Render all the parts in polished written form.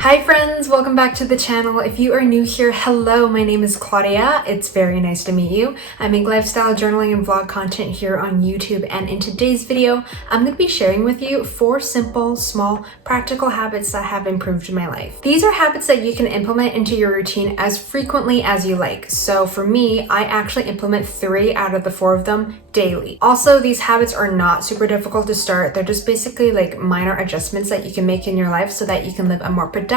Hi friends, welcome back to the channel. If you are new here, hello, my name is Claudia. It's very nice to meet you. I make lifestyle journaling and vlog content here on YouTube, and in today's video, I'm going to be sharing with you 4 simple, small, practical habits that have improved my life. These are habits that you can implement into your routine as frequently as you like. So for me, I actually implement 3 out of the 4 of them daily. Also, these habits are not super difficult to start. They're just basically like minor adjustments that you can make in your life so that you can live a more productive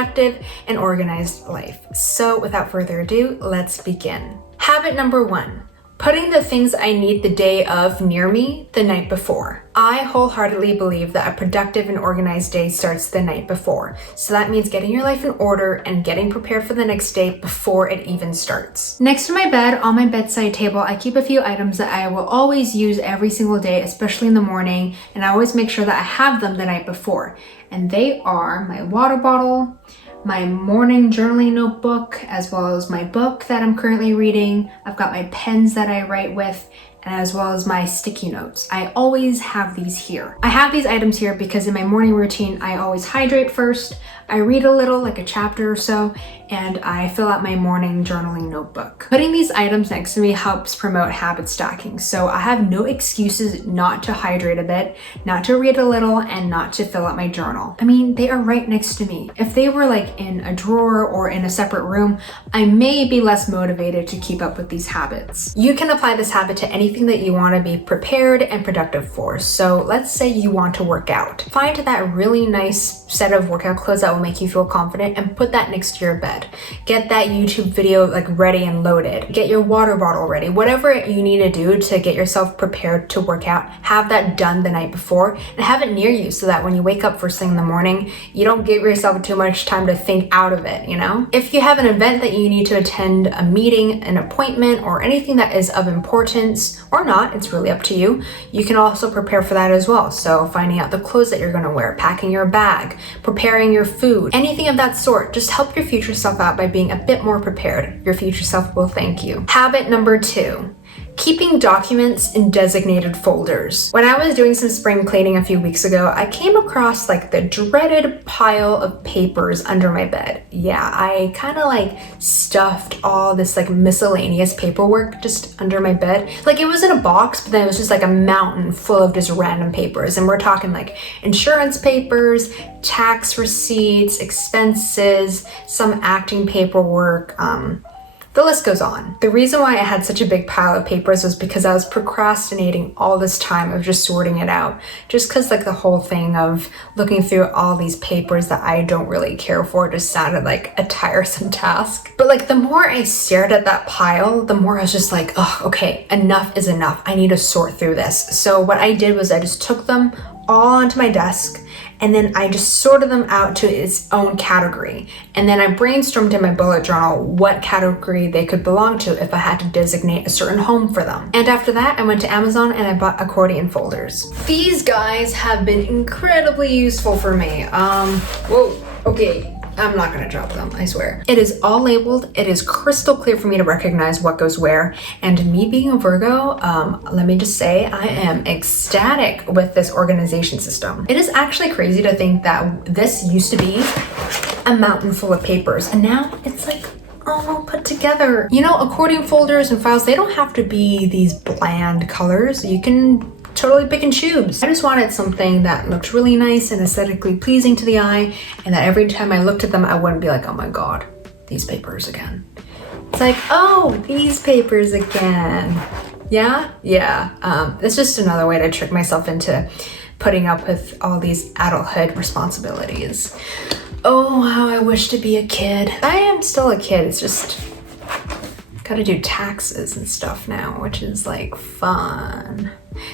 and organized life. So without further ado, let's begin. Habit number 1. Putting the things I need the day of near me the night before. I wholeheartedly believe that a productive and organized day starts the night before. So that means getting your life in order and getting prepared for the next day before it even starts. Next to my bed, on my bedside table, I keep a few items that I will always use every single day, especially in the morning, and I always make sure that I have them the night before. And they are my water bottle, my morning journaling notebook, as well as my book that I'm currently reading. I've got my pens that I write with, and as well as my sticky notes. I always have these here. I have these items here because in my morning routine, I always hydrate first, I read a little, like a chapter or so, and I fill out my morning journaling notebook. Putting these items next to me helps promote habit stacking, so I have no excuses not to hydrate a bit, not to read a little, and not to fill out my journal. I mean, they are right next to me. If they were like in a drawer or in a separate room, I may be less motivated to keep up with these habits. You can apply this habit to anything that you want to be prepared and productive for. So let's say you want to work out. Find that really nice set of workout clothes that will make you feel confident and put that next to your bed. Get that YouTube video like ready and loaded. Get your water bottle ready. Whatever you need to do to get yourself prepared to work out, have that done the night before and have it near you so that when you wake up first thing in the morning, you don't give yourself too much time to think out of it, you know? If you have an event that you need to attend, a meeting, an appointment, or anything that is of importance or not, it's really up to you. You can also prepare for that as well. So finding out the clothes that you're going to wear, packing your bag, preparing your food, anything of that sort. Just help your future self out by being a bit more prepared. Your future self will thank you. Habit number 2. Keeping documents in designated folders. When I was doing some spring cleaning a few weeks ago, I came across like the dreaded pile of papers under my bed. Yeah, I kind of like stuffed all this like miscellaneous paperwork just under my bed. Like it was in a box, but then it was just like a mountain full of just random papers. And we're talking like insurance papers, tax receipts, expenses, some acting paperwork, the list goes on. The reason why I had such a big pile of papers was because I was procrastinating all this time of just sorting it out. Just because like the whole thing of looking through all these papers that I don't really care for just sounded like a tiresome task. But like the more I stared at that pile, the more I was just like, oh, okay, enough is enough. I need to sort through this. So what I did was I just took them all onto my desk, and then I just sorted them out to its own category. And then I brainstormed in my bullet journal what category they could belong to if I had to designate a certain home for them. And after that, I went to Amazon and I bought accordion folders. These guys have been incredibly useful for me. Okay. I'm not gonna drop them, I swear. It is all labeled. It is crystal clear for me to recognize what goes where. And me being a Virgo, let me just say, I am ecstatic with this organization system. It is actually crazy to think that this used to be a mountain full of papers, and now it's like all put together. You know, accordion folders and files, they don't have to be these bland colors. You can totally pick and choose. I just wanted something that looked really nice and aesthetically pleasing to the eye, and that every time I looked at them, I wouldn't be like, oh my God, these papers again. It's like, oh, these papers again. Yeah. It's just another way to trick myself into putting up with all these adulthood responsibilities. Oh, how I wish to be a kid. I am still a kid. It's just gotta do taxes and stuff now, which is like fun.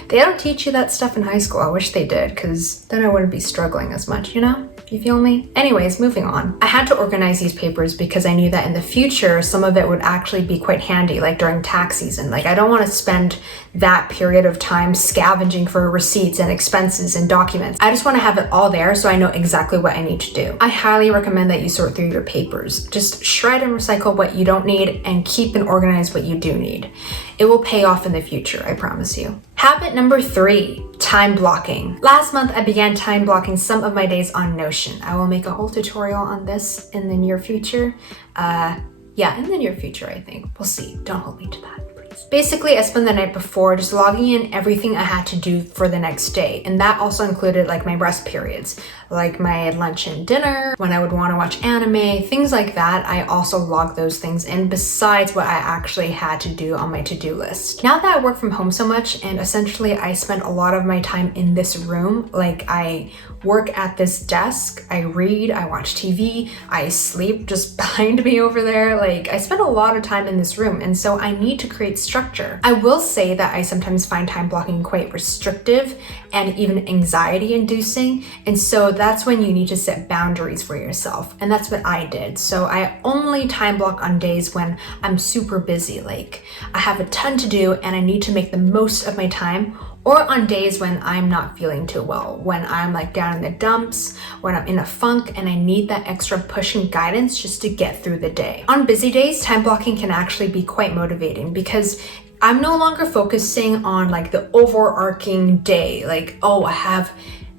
They don't teach you that stuff in high school. I wish they did, because then I wouldn't be struggling as much, you know? You feel me? Anyways, moving on. I had to organize these papers because I knew that in the future, some of it would actually be quite handy, like during tax season. Like I don't want to spend that period of time scavenging for receipts and expenses and documents. I just want to have it all there so I know exactly what I need to do. I highly recommend that you sort through your papers. Just shred and recycle what you don't need and keep and organize what you do need. It will pay off in the future, I promise you. Habit number 3, time blocking. Last month, I began time blocking some of my days on Notion. I will make a whole tutorial on this in the near future. Yeah, in the near future, I think. We'll see. Don't hold me to that. Basically, I spent the night before just logging in everything I had to do for the next day. And that also included like my rest periods, like my lunch and dinner, when I would want to watch anime, things like that. I also logged those things in besides what I actually had to do on my to-do list. Now that I work from home so much and essentially I spend a lot of my time in this room, like I work at this desk, I read, I watch TV, I sleep just behind me over there. Like I spend a lot of time in this room, and so I need to create structure. I will say that I sometimes find time blocking quite restrictive and even anxiety inducing, and so that's when you need to set boundaries for yourself, and that's what I did. So I only time block on days when I'm super busy, like I have a ton to do and I need to make the most of my time, or on days when I'm not feeling too well, when I'm like down in the dumps, when I'm in a funk and I need that extra push and guidance just to get through the day. On busy days, time blocking can actually be quite motivating because I'm no longer focusing on like the overarching day, like, oh, I have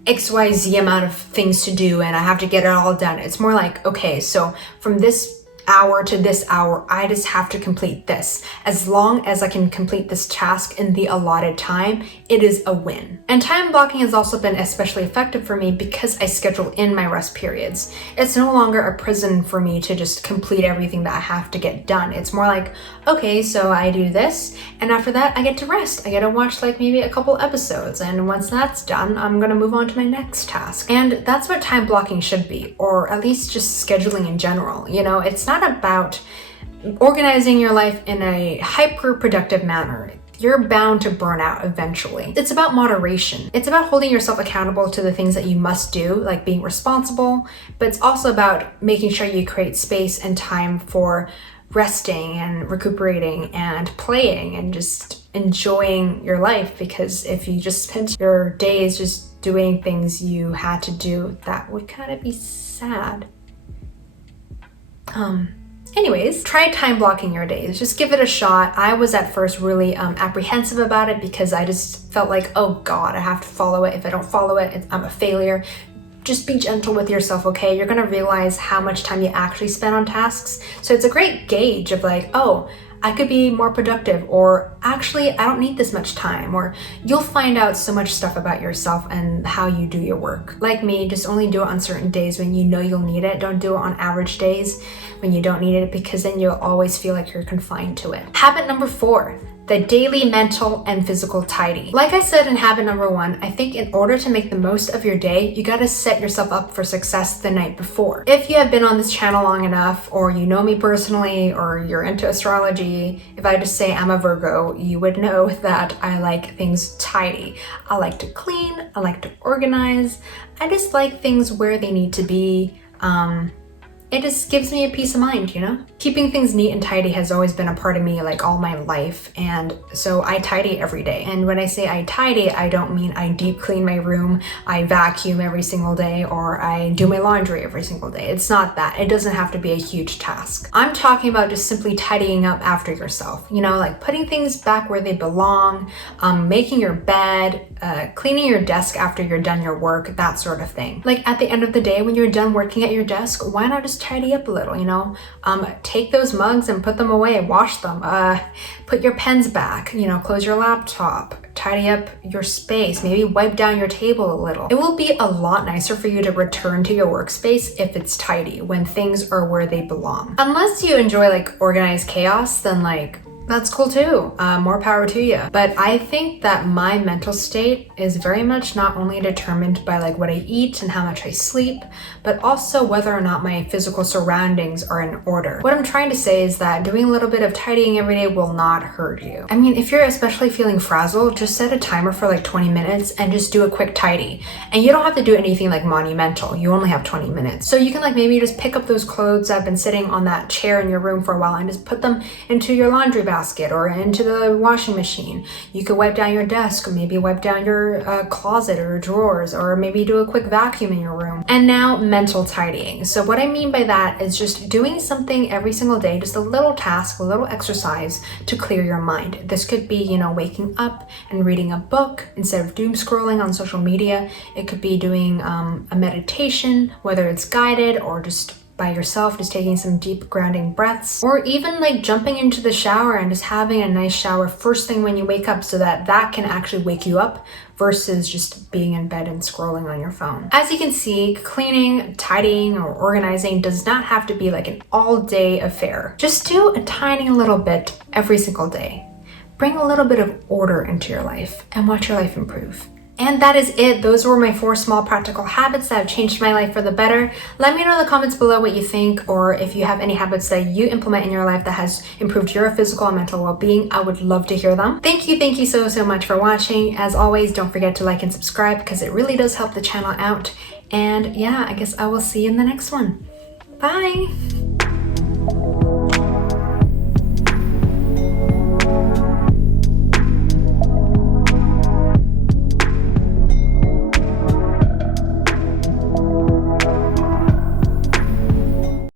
XYZ amount of things to do and I have to get it all done. It's more like, okay, so from this hour to this hour, I just have to complete this. As long as I can complete this task in the allotted time, it is a win. And time blocking has also been especially effective for me because I schedule in my rest periods. It's no longer a prison for me to just complete everything that I have to get done. It's more like, okay, so I do this, and after that, I get to rest. I get to watch like maybe a couple episodes, and once that's done, I'm gonna move on to my next task. And that's what time blocking should be, or at least just scheduling in general. You know, it's not about organizing your life in a hyper-productive manner. You're bound to burn out eventually. It's about moderation. It's about holding yourself accountable to the things that you must do, like being responsible, but it's also about making sure you create space and time for resting and recuperating and playing and just enjoying your life, because if you just spent your days just doing things you had to do, that would kind of be sad. Anyways, try time blocking your days. Just give it a shot. I was at first really apprehensive about it because I just felt like, oh God, I have to follow it. If I don't follow it, I'm a failure. Just be gentle with yourself, okay? You're gonna realize how much time you actually spend on tasks. So it's a great gauge of like, oh, I could be more productive, or actually I don't need this much time, or you'll find out so much stuff about yourself and how you do your work. Like me, just only do it on certain days when you know you'll need it. Don't do it on average days when you don't need it, because then you'll always feel like you're confined to it. Habit number 4. The daily mental and physical tidy. Like I said in habit number 1, I think in order to make the most of your day, you gotta set yourself up for success the night before. If you have been on this channel long enough, or you know me personally, or you're into astrology, if I just say I'm a Virgo, you would know that I like things tidy. I like to clean, I like to organize, I just like things where they need to be. It just gives me a peace of mind, you know? Keeping things neat and tidy has always been a part of me like all my life, and so I tidy every day. And when I say I tidy, I don't mean I deep clean my room, I vacuum every single day, or I do my laundry every single day. It's not that. It doesn't have to be a huge task. I'm talking about just simply tidying up after yourself, you know, like putting things back where they belong, making your bed, cleaning your desk after you're done your work, that sort of thing. Like at the end of the day, when you're done working at your desk, why not just tidy up a little, you know? Take those mugs and put them away, wash them, put your pens back, you know, close your laptop, tidy up your space, maybe wipe down your table a little. It will be a lot nicer for you to return to your workspace if it's tidy, when things are where they belong. Unless you enjoy like organized chaos, then like, that's cool too. More power to you. But I think that my mental state is very much not only determined by like what I eat and how much I sleep, but also whether or not my physical surroundings are in order. What I'm trying to say is that doing a little bit of tidying every day will not hurt you. I mean, if you're especially feeling frazzled, just set a timer for like 20 minutes and just do a quick tidy. And you don't have to do anything like monumental. You only have 20 minutes. So you can like maybe just pick up those clothes that have been sitting on that chair in your room for a while and just put them into your laundry basket, basket or into the washing machine. You could wipe down your desk, or maybe wipe down your closet or drawers, or maybe do a quick vacuum in your room. And now mental tidying. So what I mean by that is just doing something every single day, just a little task, a little exercise to clear your mind. This could be, you know, waking up and reading a book instead of doom scrolling on social media. It could be doing a meditation, whether it's guided or just by yourself, just taking some deep grounding breaths, or even like jumping into the shower and just having a nice shower first thing when you wake up, so that can actually wake you up versus just being in bed and scrolling on your phone. As you can see, cleaning, tidying, or organizing does not have to be like an all-day affair. Just do a tiny little bit every single day. Bring a little bit of order into your life and watch your life improve. And that is it. Those were my 4 small practical habits that have changed my life for the better. Let me know in the comments below what you think, or if you have any habits that you implement in your life that has improved your physical and mental well-being. I would love to hear them. Thank you so much for watching. As always, don't forget to like and subscribe because it really does help the channel out. And yeah, I guess I will see you in the next one. Bye!